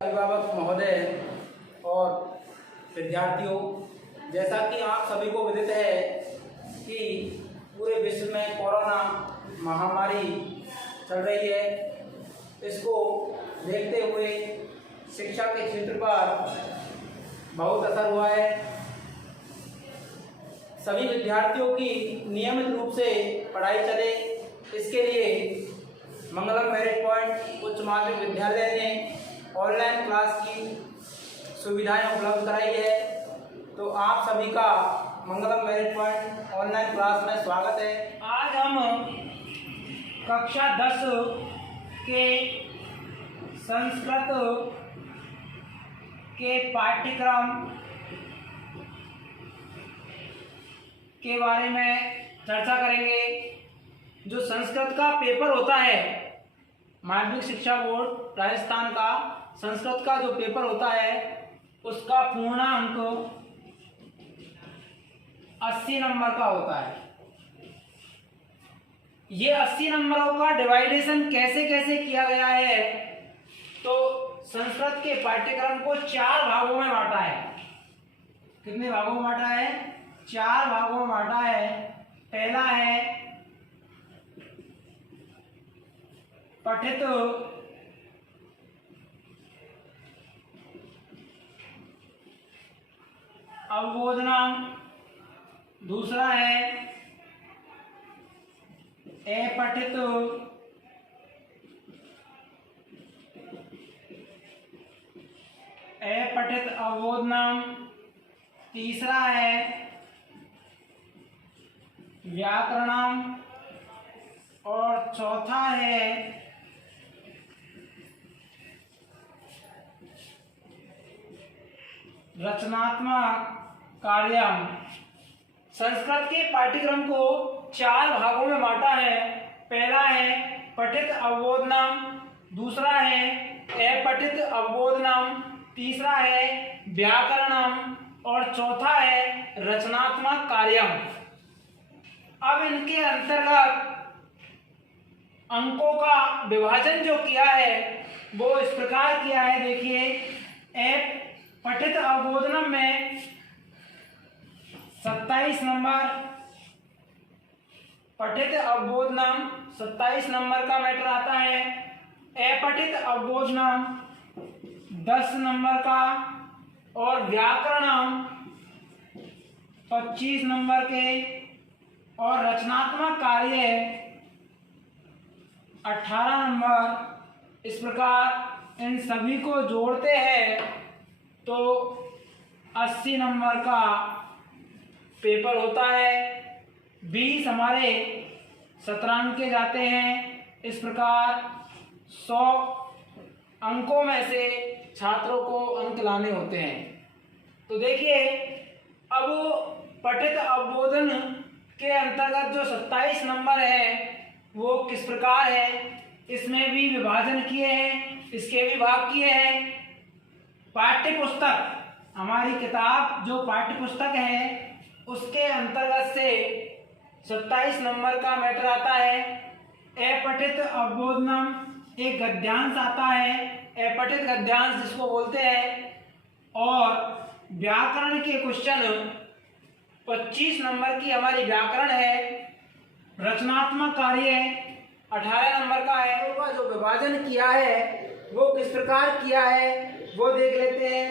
अभिभावक महोदय और विद्यार्थियों, जैसा कि आप सभी को विदित है कि पूरे विश्व में कोरोना महामारी चल रही है। इसको देखते हुए शिक्षा के क्षेत्र पर बहुत असर हुआ है। सभी विद्यार्थियों की नियमित रूप से पढ़ाई चले, इसके लिए मंगलम मेरिट पॉइंट उच्च माध्यमिक विद्यालय ने ऑनलाइन क्लास की सुविधाएं उपलब्ध कराई है। तो आप सभी का मंगलम मेरिट पॉइंट ऑनलाइन क्लास में स्वागत है। आज हम कक्षा 10 के संस्कृत के पाठ्यक्रम के बारे में चर्चा करेंगे। जो संस्कृत का पेपर होता है, माध्यमिक शिक्षा बोर्ड राजस्थान का संस्कृत का जो पेपर होता है, उसका पूर्णांक 80 नंबर का होता है। ये 80 नंबरों का डिवाइडेशन कैसे कैसे किया गया है, तो संस्कृत के पाठ्यक्रम को 4 भागों में बांटा है। कितने भागों में बांटा है? 4 भागों में बांटा है। पहला है पठित अवबोधनम, दूसरा है अपठित अवबोधनम, तीसरा है व्याकरणम और चौथा है रचनात्मक कार्यम। संस्कृत के पाठ्यक्रम को 4 भागों में बांटा है। पहला है पठित अवबोधनम, दूसरा है अपठित अवबोधनम, तीसरा है व्याकरणम और चौथा है रचनात्मक कार्यम। अब इनके अंतर्गत अंकों का विभाजन जो किया है वो इस प्रकार किया है। देखिए, पठित अवबोधनम में 27 नंबर, पठित अवबोधनम 27 नंबर का मैटर आता है। अपठित अवबोधनम 10 नंबर का और व्याकरणम 25 नंबर के और रचनात्मक कार्य 18 नंबर। इस प्रकार इन सभी को जोड़ते हैं तो 80 नंबर का पेपर होता है। 20 हमारे शतरंज के जाते हैं। इस प्रकार 100 अंकों में से छात्रों को अंक लाने होते हैं। तो देखिए, अब पठित अवबोधन के अंतर्गत जो 27 नंबर है वो किस प्रकार है, इसमें भी विभाजन किए हैं, इसके भी भाग किए हैं। पाठ्य पुस्तक, हमारी किताब जो पाठ्य पुस्तक है उसके अंतर्गत से 27 नंबर का मैटर आता है। अपठित अवबोधनम एक गद्यांश आता है, अपठित गद्यांश जिसको बोलते हैं, और व्याकरण के क्वेश्चन 25 नंबर की हमारी व्याकरण है। रचनात्मक कार्य 18 नंबर का है। उसका जो विभाजन किया है वो किस प्रकार किया है वो देख लेते हैं।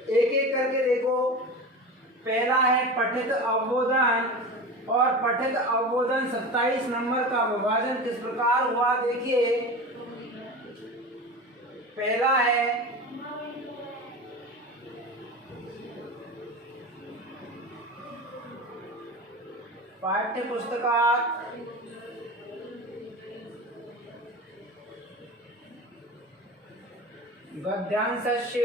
एक एक करके देखो। पहला है पठित अवबोधन, और पठित अवबोधन 27 नंबर का विभाजन किस प्रकार हुआ, देखिए। पहला है पाठ्य पुस्तकात् गद्यांशस्य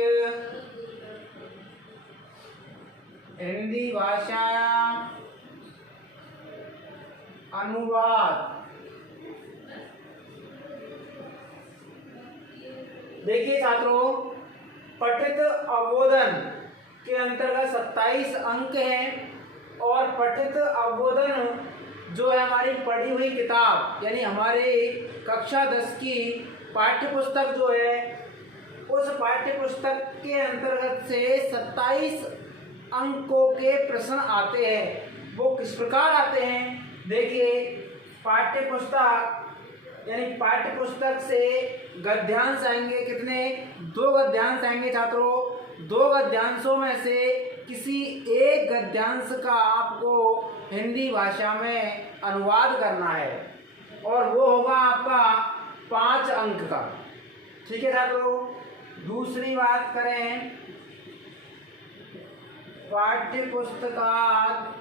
हिंदी भाषायां अनुवाद। देखिए छात्रों, पठित अवबोधन के अंतर्गत 27 अंक हैं और पठित अवबोधन जो है हमारी पढ़ी हुई किताब, यानी हमारे कक्षा 10 की पाठ्य पुस्तक जो है उस पाठ्य पुस्तक के अंतर्गत से 27 अंकों के प्रश्न आते हैं। वो किस प्रकार आते हैं? देखिए, पाठ्य पुस्तक से गद्यांश आएंगे कितने? 2 गद्यांश आएंगे छात्रों। 2 गद्यांशों में से किसी एक गद्यांश का आपको हिंदी भाषा में अनुवाद करना है और वो होगा आपका 5 अंक का। ठीक है छात्रों। दूसरी बात करें, पाठ्य पुस्तकात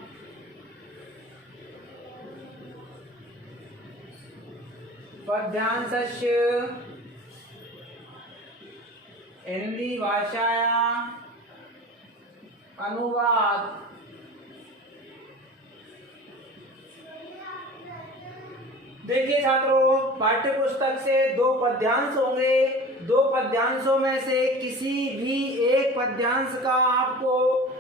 पद्यांशस्य हिंदी भाषायां अनुवाद देखिए छात्रों, पाठ्य पुस्तक से 2 पद्यांश होंगे। 2 पद्यांशों में से किसी भी एक पद्यांश का आपको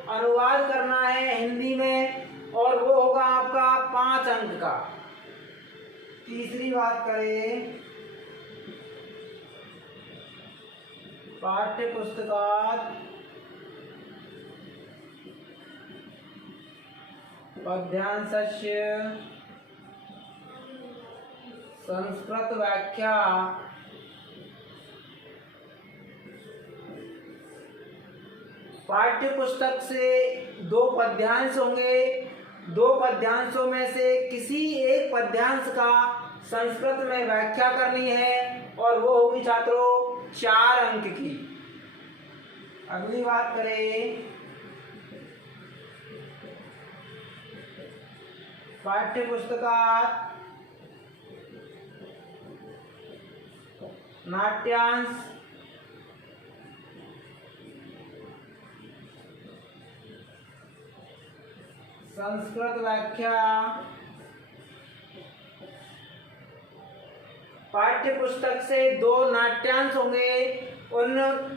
अनुवाद करना है हिंदी में और वो होगा आपका 5 अंक का। तीसरी बात करें, पाठ्य पुस्तकात पद्यांशस्य संस्कृत व्याख्या पाठ्य पुस्तक से 2 पद्यांश होंगे। 2 पद्यांशों में से किसी एक पद्यांश का संस्कृत में व्याख्या करनी है और वो होगी छात्रों 4 अंक की। अगली बात करें, पाठ्य पुस्तकात नाट्यांश संस्कृत व्याख्या पाठ्य पुस्तक से 2 नाट्यांश होंगे। उन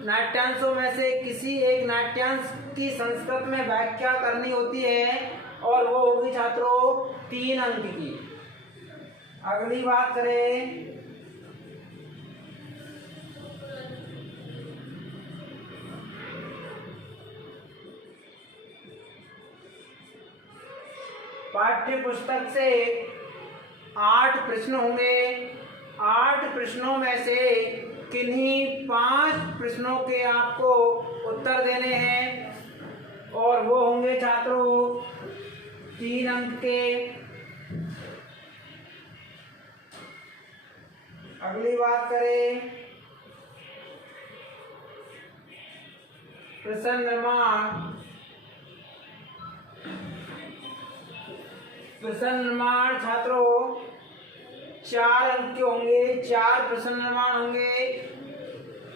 नाट्यांशों में से किसी एक नाट्यांश की संस्कृत में व्याख्या करनी होती है और वो होगी छात्रों 3 अंक की। अगली बात करें, पाठ्य पुस्तक से 8 प्रश्न होंगे। 8 प्रश्नों में से किन्हीं 5 प्रश्नों के आपको उत्तर देने हैं और वो होंगे छात्रों 3 अंक के। अगली बात करें, प्रश्न निर्माण छात्रों 4 अंक के होंगे। 4 प्रश्न निर्माण होंगे।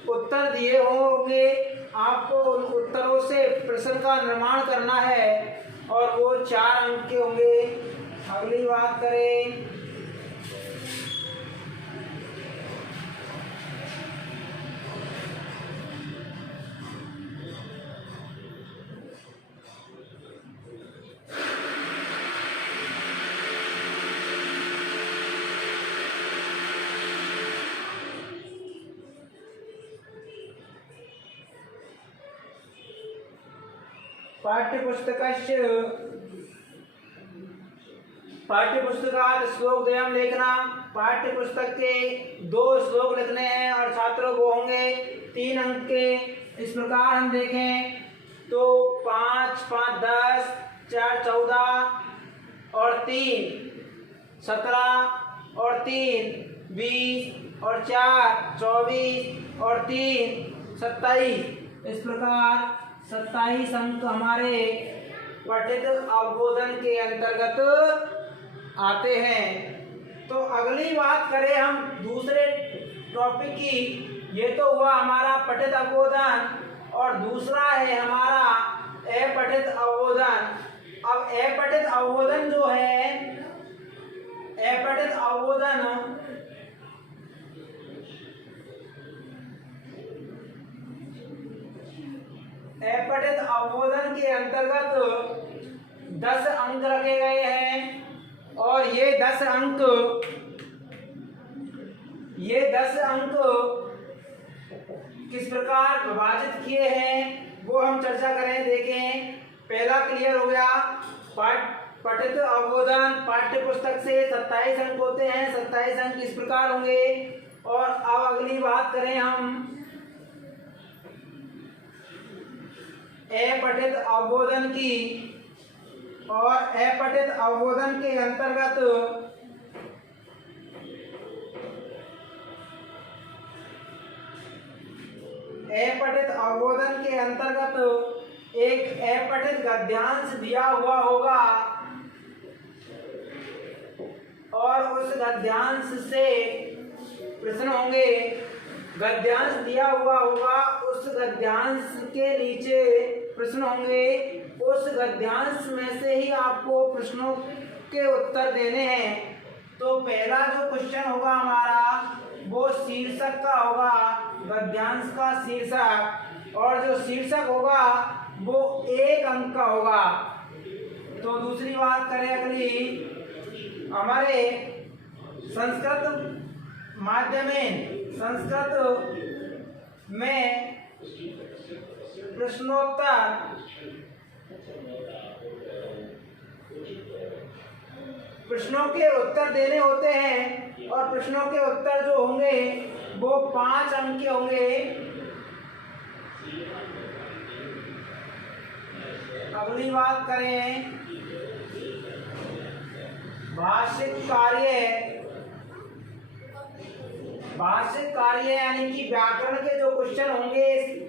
उत्तर दिए होंगे, आपको उन उत्तरों से प्रश्न का निर्माण करना है और वो 4 अंक के होंगे। अगली बात करें, पाठ्यपुस्तकात श्लोकद्वयं लेखना। पाठ्य पुस्तक के 2 श्लोक लिखने हैं और छात्रों वो होंगे 3 अंक के। इस प्रकार हम देखें तो 5 5 10, 4 14 और 3 17 और 3 20 और 4 24 और 3 27। इस प्रकार 27 अंक हमारे पठित अवबोधन के अंतर्गत आते हैं। तो अगली बात करें हम दूसरे टॉपिक की। ये तो हुआ हमारा पठित अवबोधन और दूसरा है हमारा अपठित अवबोधन। अब अपठित अवबोधन जो है, अपठित अवबोधन के अंतर्गत 10 अंक रखे गए हैं और ये 10 अंक किस प्रकार विभाजित किए हैं वो हम चर्चा करें। देखें, पहला क्लियर हो गया। पठित अवबोधन पाठ्य पुस्तक से 27 अंक होते हैं। 27 अंक इस प्रकार होंगे। और अब अगली बात करें हम अपठित अवबोधन की। और अपठित अवबोधन के अंतर्गत एक अपठित गद्यांश दिया हुआ होगा और उस गद्यांश से प्रश्न होंगे। गद्यांश दिया हुआ होगा, उस गद्यांश के नीचे प्रश्न होंगे। उस गद्यांश में से ही आपको प्रश्नों के उत्तर देने हैं। तो पहला जो क्वेश्चन होगा हमारा वो शीर्षक का होगा, गद्यांश का शीर्षक, और जो शीर्षक होगा वो 1 अंक का होगा। तो दूसरी बात करें अगली, हमारे संस्कृत माध्यम में प्रश्नों के उत्तर देने होते हैं और प्रश्नों के उत्तर जो होंगे वो 5 अंक के होंगे। अगली बात करें भाषिक कार्य यानी कि व्याकरण के जो क्वेश्चन होंगे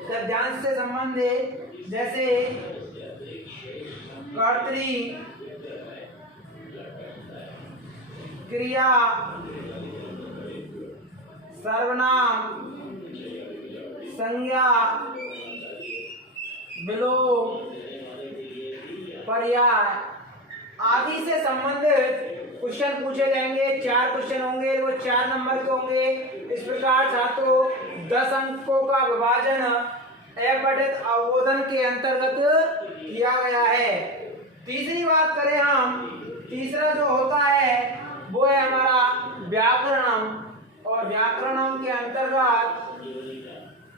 गद्यांश से संबंधित, जैसे कर्तरी, क्रिया, सर्वनाम, संज्ञा, विलोम, पर्याय आदि से संबंधित क्वेश्चन पूछे जाएंगे। 4 क्वेश्चन होंगे, वो 4 नंबर के होंगे। इस प्रकार छात्रों 10 अंकों का विभाजन अपठित अवबोधन के अंतर्गत किया गया है। तीसरी बात करें हम, तीसरा जो होता है वो है हमारा व्याकरणम। और व्याकरणम के अंतर्गत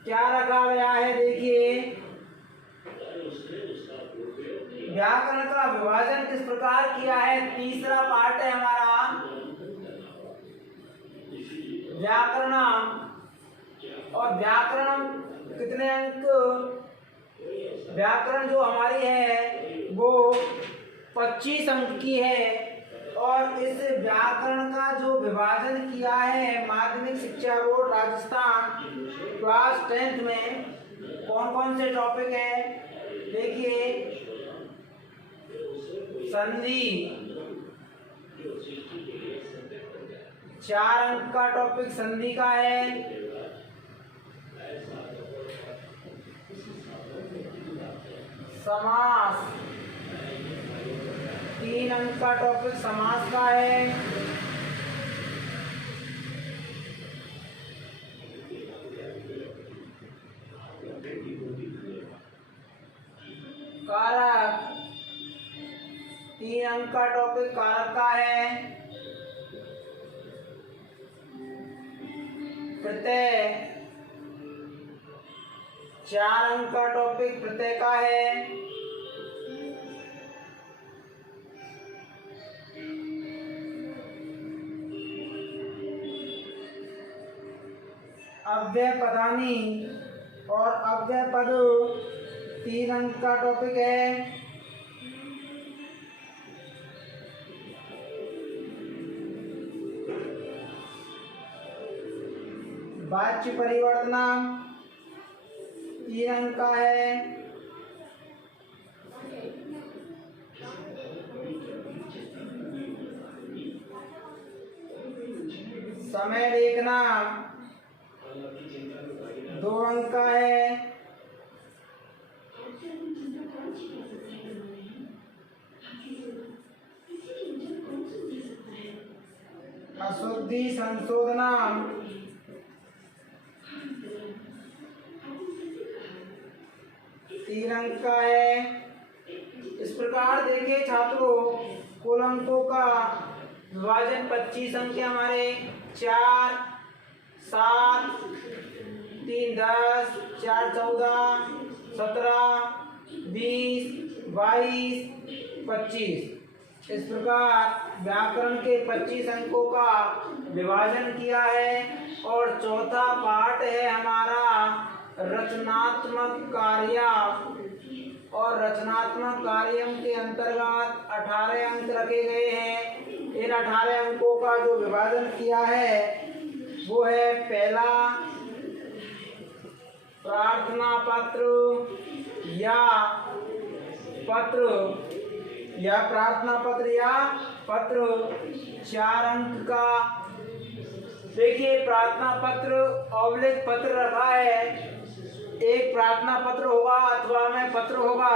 क्या रखा गया है, देखिए व्याकरण का विभाजन किस प्रकार किया है। तीसरा पार्ट है हमारा व्याकरणम। और व्याकरणम कितने अंक, व्याकरण जो हमारी है वो 25 अंक की है। और इस व्याकरण का जो विभाजन किया है माध्यमिक शिक्षा बोर्ड राजस्थान क्लास 10th में कौन कौन से टॉपिक है, देखिए संधि 4 अंक का टॉपिक संधि का है। समास 3 अंक का टॉपिक समास का है। कारक 3 अंक का टॉपिक कारक का है। प्रत्यय 4 अंक का टॉपिक प्रत्यय का है। अव्यय पदानी और अव्यय पद 3 अंक का टॉपिक है। वाच्य परिवर्तना 3 अंक का है। समय लेखना 2 अंक का है। अशुद्धि संशोधना 3 अंक का है। इस प्रकार देखिए छात्रों कुल अंकों का विभाजन 25 अंक हमारे 4, 7, 3 10, 4 14, 17, 20, 22, 25। इस प्रकार व्याकरण के 25 अंकों का विभाजन किया है। और चौथा पार्ट है हमारा रचनात्मक कार्य। और रचनात्मक कार्य के अंतर्गत 18 अंक रखे गए हैं। इन 18 अंकों का जो विभाजन किया है वो है पहला प्रार्थना पत्र या प्रार्थना पत्र या पत्र 4 अंक का। देखिए प्रार्थना पत्र ऑब्लिक पत्र रखा है। एक प्रार्थना पत्र होगा अथवा में पत्र होगा,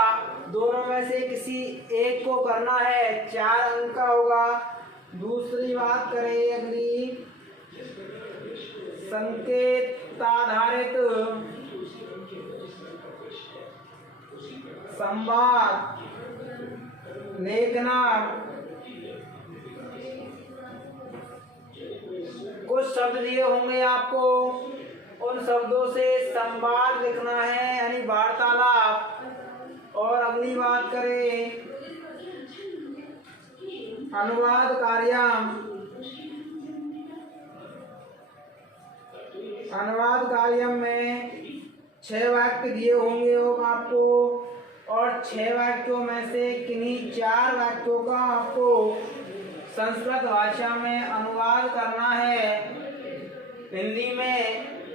दोनों में से किसी एक को करना है, 4 अंक का होगा। दूसरी बात करें अगली, संकेत आधारित संवाद लेखना। कुछ शब्द दिए होंगे आपको, उन शब्दों से संवाद लिखना है यानी वार्तालाप। और अगली बात करें अनुवाद कार्य। अनुवाद कार्य में 6 वाक्य दिए होंगे आपको और 6 वाक्यों में से किन्हीं 4 वाक्यों का आपको संस्कृत भाषा में अनुवाद करना है। हिंदी में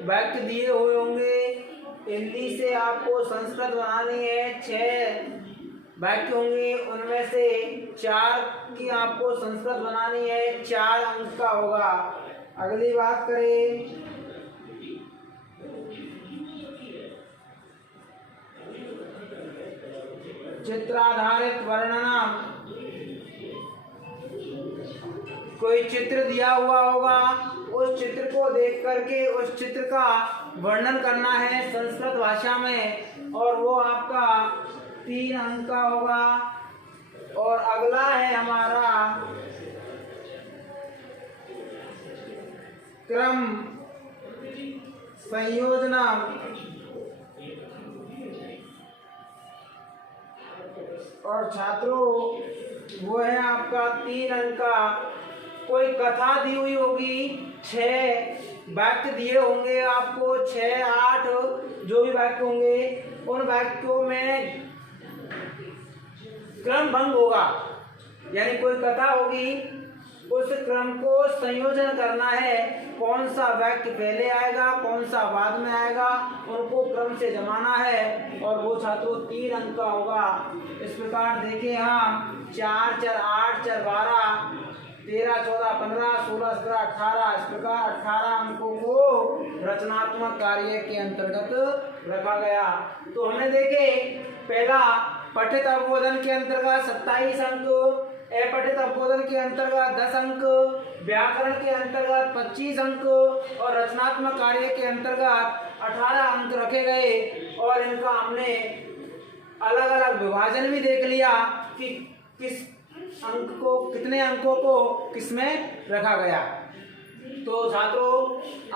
वाक्य दिए हुए होंगे, हिंदी से आपको संस्कृत बनानी है। 6 वाक्य होंगे, उनमें से 4 की आपको संस्कृत बनानी है, 4 अंक का होगा। अगली बात करें चित्राधारित वर्णना। कोई चित्र दिया हुआ होगा, उस चित्र को देख करके उस चित्र का वर्णन करना है संस्कृत भाषा में और वो आपका 3 अंक का होगा। और अगला है हमारा क्रम संयोजना। और छात्रों वो है आपका 3 अंक का। कोई कथा दी हुई होगी, 6 वाक्य दिए होंगे आपको, 6 8 जो भी वाक्य होंगे, उन वाक्यों में क्रम भंग होगा। यानी कोई कथा होगी, उस क्रम को संयोजन करना है, कौन सा वाक्य पहले आएगा कौन सा बाद में आएगा, उनको क्रम से जमाना है और वो छात्रों 3 अंक का होगा। इस प्रकार देखिए हम 4 4 8 4 12 13 14 15 16 17 18 इस प्रकार 18 अंकों को रचनात्मक कार्य के अंतर्गत रखा गया। तो हमने देखे पहला पठित अवबोधन के अंतर्गत 27 अंक, अपठित अवबोधन के अंतर्गत 10 अंक, व्याकरण के अंतर्गत 25 अंक और रचनात्मक कार्य के अंतर्गत 18 अंक रखे गए। और इनका हमने अलग अलग विभाजन भी देख लिया कि किस अंक को, कितने अंकों को किसमें रखा गया। तो छात्रों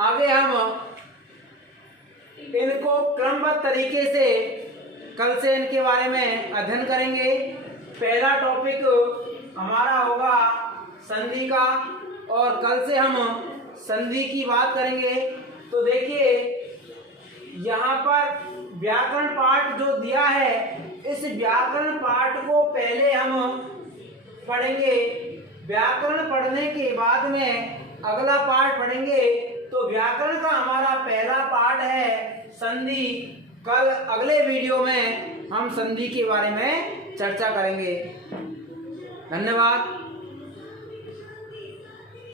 आगे हम इनको क्रमबद्ध तरीके से कल से इनके बारे में अध्ययन करेंगे। पहला टॉपिक हमारा होगा संधि का और कल से हम संधि की बात करेंगे। तो देखिए यहाँ पर व्याकरण पाठ जो दिया है, इस व्याकरण पाठ को पहले हम पढ़ेंगे। व्याकरण पढ़ने के बाद में अगला पाठ पढ़ेंगे। तो व्याकरण का हमारा पहला पाठ है संधि। कल अगले वीडियो में हम संधि के बारे में चर्चा करेंगे। धन्यवाद।